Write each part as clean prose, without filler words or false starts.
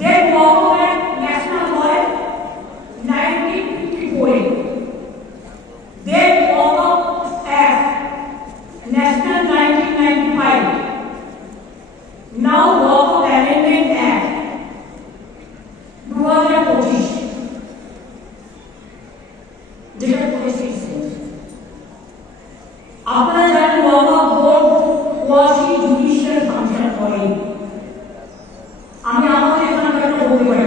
They walked at National Hall 1954. They walked at National 1995. Now walk Amendment Act 2025 যেটা করেছে আপনারা জানেন ওয়াকফ board Wasi judicial function করে। আমি আমাদের এখানে একটা বলতে পারি,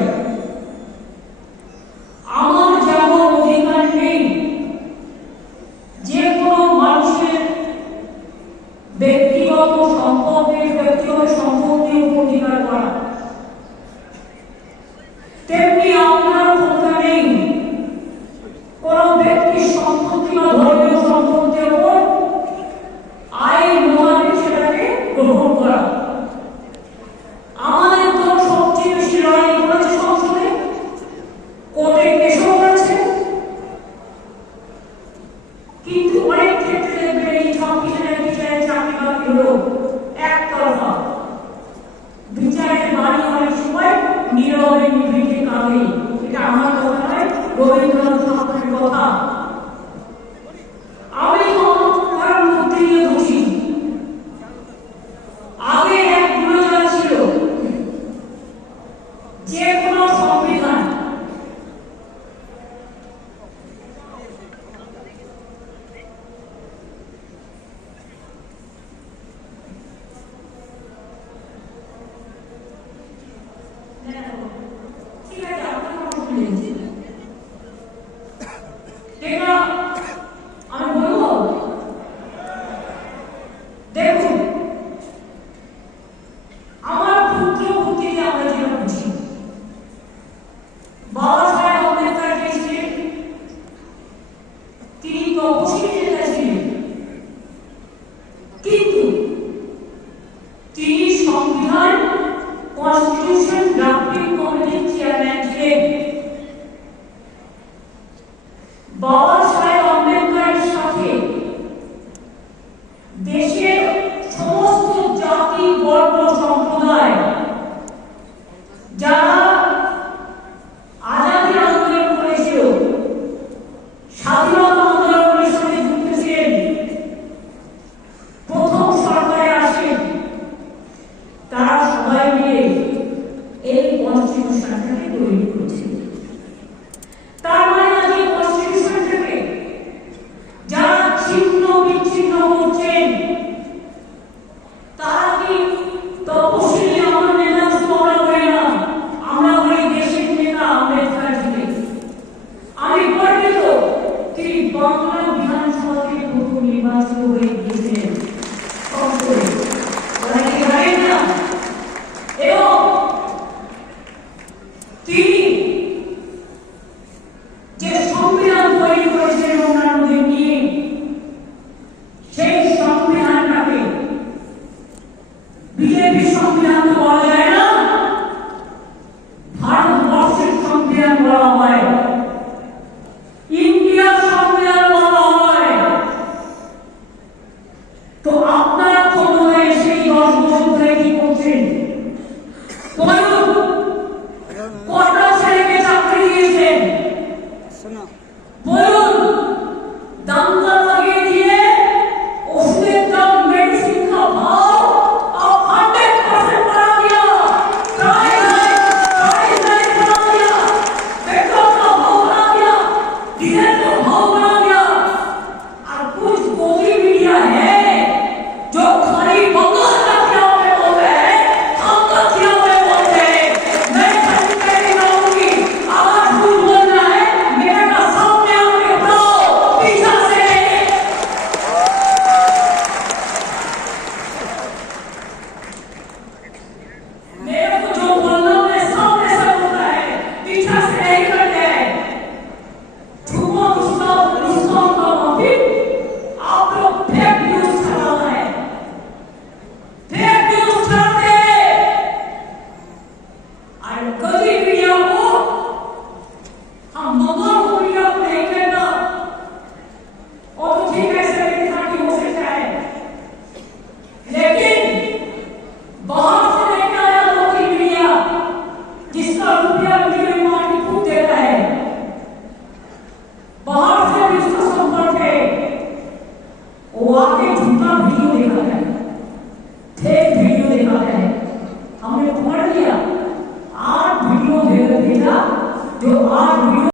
আমার যেমন অধিকার নেই যে কোনো মানুষের ব্যক্তিগত সম্পত্তির উপর অধিকার করা, তেমনি আপনার ক্ষমতা নেই কোন ব্যক্তির সম্পত্তি বা ধর্মীয় সম্পত্তির উপর আইন মোতাবেক সেটাকে গ্রহণ করা। আমাদের তো সবচেয়ে বেশি লড়াই করেছে সংসদে, কোর্টে কেসও করেছে, কিন্তু অনেক ক্ষেত্রে দেখবেন এই 26 বিচারের চাকরি বাকরি হলো একতরফা। বিচারের বাড়ি অনেক সময় নীরবে নিভৃতে কাঁদে। এটা আমার কথা নয়, রবীন্দ্রনাথ ঠাকুরের কথা। আমি তার মধ্যে দিয়ে বসি। আগে এক গুণাগার ছিল, যে কোনো সংবিধান ঠিক আছে, আপনার শুনেছি এটা আমি বলবো। দেখুন, আমার পুত্র পুত্রীকে আমরা যেটা বুঝি, বাবা সাহেব আম্বেদকর যে ছিলেন তিনি তপশিলি নেতা ছিলেন, কিন্তু তিনি সংবিধান কনস্টিটিউশন ড্রাফটিং কমিটির চেয়ারম্যান ছিলেন। বাবা সাহেব আম্বেদকরের সাথে দেশের সমস্ত জাতি বর্ণ সম্প্রদায় যারা আজাদী আন্দোলন করেছিল, স্বাধীনতা আন্দোলনের সাথে যুক্ত ছিলেন, প্রথম সরকারে আসেন, তারা সবাই মিলে এই কনস্টিটিউশনটাকে তৈরি করেছিল। তার মানে আজকে কনস্টিটিউশন থেকে যারা ছিন্ন বিচ্ছিন্ন করছেন তারা কি তপশিলি আমার নেতা? শুধু আমরা করি না, আমরা করি দেশের নেতা আম্বেদকর ছিলেন। আমি গর্বিত তিনি বাংলা বিধানসভাতে প্রথম নির্বাচিত হয়ে গিয়েছিলেন সংসদে, ওরা কি জানেন না? এবং তিনি যে সংবিধান তৈরি করেছিলেন অন্যান্যদের নিয়ে, সেই সংবিধানটাকে বিজেপি সংবিধান তো বলা যায় না, ভারতবর্ষের সংবিধান বলা হয়, ইন্ডিয়ার সংবিধান বলা হয়। তো আপনারা ক্ষমতায় সেই 10 বছর ধরে কি করছেন? কটা ছেলেকে চাকরি দিয়েছেন? বলুন, দাঙ্গা লাগিয়ে দিয়ে ওষুধের দাম, মেডিসিন का भाव आप 100% बढ़ा दिया, प्राइस हाइक बढ़ा दिया, पेट्रोल का भाव बढ़ा दिया, डीजल का भाव बढ़ा दिया। और कुछ गोदी मीडिया है जो खाली बंगाल का खिलाफ में बोलते हैं, हम का खिलाफ में बोलते हैं। मैं कहती रहूंगी, अगर झूठ बोलना है मेरे का सामने आके बताओ, पीछा से मेरे को जो बोलना है सामने से बोलता है, पीछा से नहीं करते हैं। झूठा रुस्तम का माफी, आप लोग फेक न्यूज चलाना है, फेक न्यूज चलाते हैं। और गलती मीडिया को हम मगर मीडिया को नहीं कहता, और तो ठीक है सर, हो सकता है, लेकिन बाहर